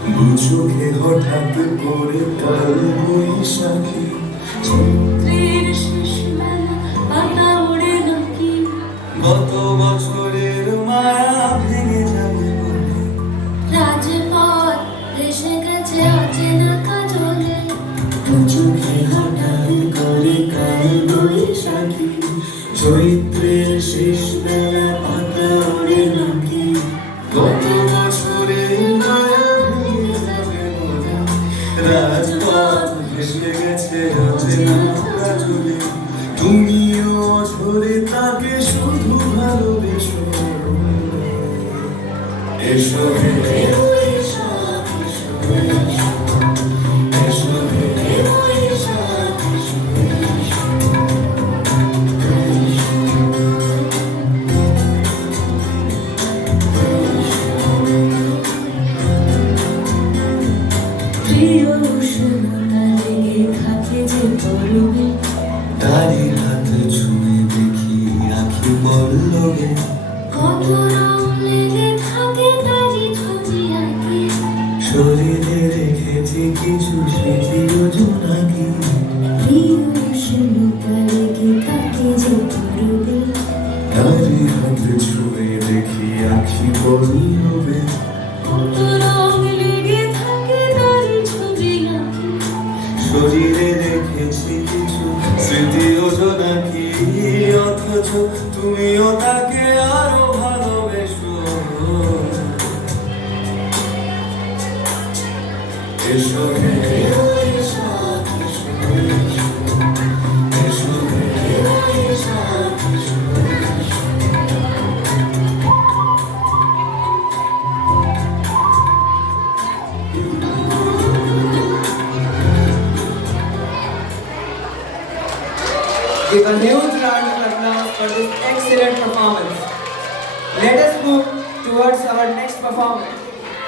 চোখে হঠাৎ করে কাল বৈশাখী চৈত্রের শেষ বেলা পাতা ওড়ে নাকি গত বছরের মায়া ভেঙে যাবে বলে রাজপথ ভেসে গেছে অচেনা কাজলে দু চোখে হঠাৎ করে কাল বৈশাখী চৈত্রের শেষ বেলা পাতা ওড়ে নাকি গত বছরের মায়া ভেঙে যাবে বলে রাজপথ ভেসে গেছে অচেনা কাজলে তুমিও ঝরে তাকে শুধু ভালোবেসো এসো হে বৈশাখ, এসো এসো হে বৈশাখ, এসো প্রিয় উষ্ণতা লেগে থাকে যে পরবে তারি হাত ছুঁয়ে দেখি আখি পল্লবে কত রং লেগে থাকে তারি ছবি আঁকি শরীরে রেখেছি কিছু স্মৃতি জোনাকি প্রিয় উষ্ণতা লেগে থাকে যে পরবে তারি হাত ছুঁয়ে দেখি আখি পল্লবে কত রং লেগে থাকে তারি ছবি আঁকি শরীরে রেখেছি কিছু স্মৃতি জোনাকি অথচ তুমিও তাকে আরো ভালোবেসো এসো হে বৈশাখ, এসো এসো হে বৈশাখ, এসো Give a huge round of applause for this excellent performance. Let us move towards our next performance.